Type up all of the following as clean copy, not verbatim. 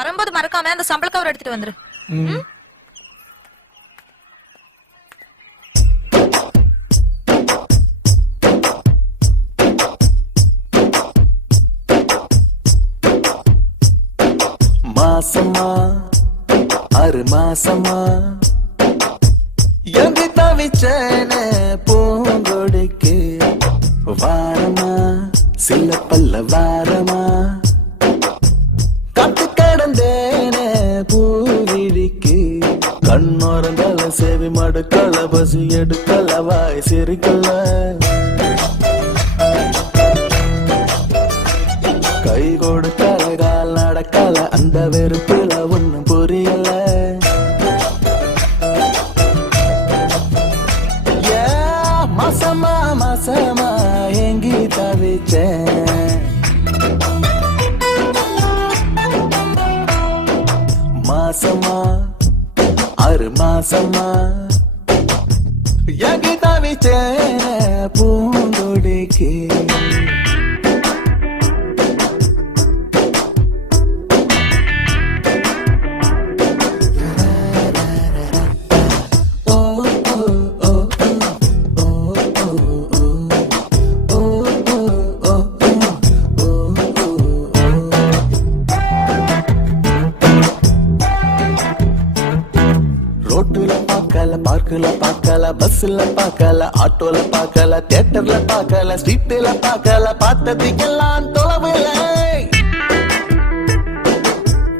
வரும்போது மறக்காம அந்த சம்பள கவர் எடுத்துட்டு வந்துரு. மாசமா 6 மாசமா எங்க தவிச்சேன பூங்கொடிக்கு வாரமா சில பல்ல வாரமா கத்து கடந்தேன பூவிழிக்கு கண்ணோரங்கள சேவி மடுக்கல பசி எடுக்கல வாய் சிரிக்கல கை கொடுக்கல கால் நடக்கல அந்த வெறுப்பில ஒண்ணும் புரியல மாசமா மாசமா எங்கி தவிச்சேன் மாசமா 6 மாசமா எங்கி தவிச்சேன் பூங்கொடிக்கு ரோட்டுல பார்க்கல பார்க்கல பார்க்கல பஸ்ல பார்க்கல ஆட்டோல பார்க்கல தியேட்டர்ல பார்க்கல ஸ்ட்ரீட்ல பார்க்கல பார்த்ததுக்கெல்லாம் தொலைவில்ல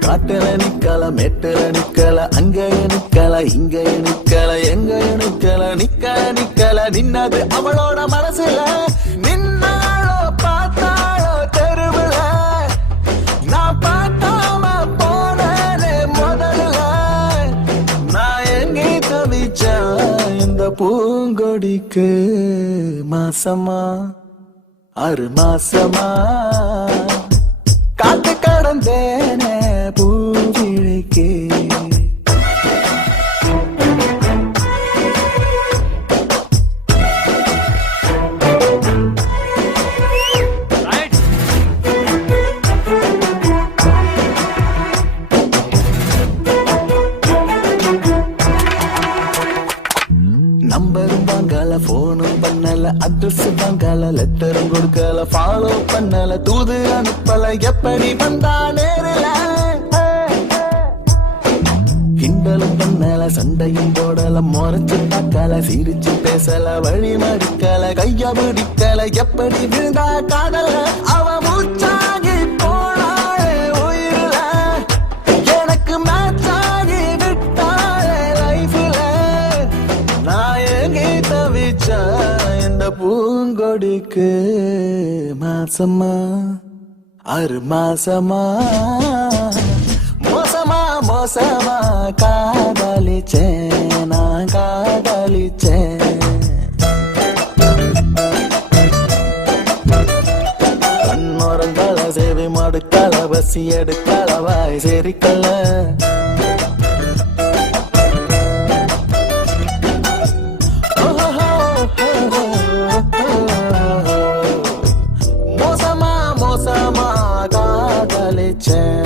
காட்டுல நிக்கல மேட்டுல நிக்கல அங்கேய நிக்கல இங்கேய நிக்கல எங்கேய நிக்கல நிக்கல நின்னது அவளோட மனசுல நின்னாளோ பார்த்தாளோ தெருவுல நான் பார்க்காம போனே முதல்ல நான் எங்கே தவிச்சேன் இந்த பூங்கொடிக்கு மாசமா 6 மாசமா காத்து கடந்தேனே பூவிழிக்கு நம்பரும் வாங்கல போனும் பண்ணல அட்ரஸ் வாங்கல லெட்டரும் கொடுக்கல ஃபாலோ பண்ணல தூது அனுப்பல எப்படி வந்தா நேரில கிண்டலும் பண்ணல சண்டையும் போடல முறைச்சு பார்க்கல சிரிச்சு பேசல வழி மடிக்கல கைய பிடிக்கல எப்படி விழுந்தா காதல அவ மூச்சாகி போனாளே உயிரில எனக்கு மேட்சாகி விட்டாளே லைஃப்ல நான் எங்கே தவிச்சா இந்த பூங்கொடிக்கு மாசமா 6 மாசமா மோசமா மோசமா காதலிச்சேன் நான் காதலிச்சேன் கண்ணோரங்கள சேவை மடுக்கல பசி எடுக்கல வாய் சேரிக்கல மோசமா மோசமா காதலிச்சேன்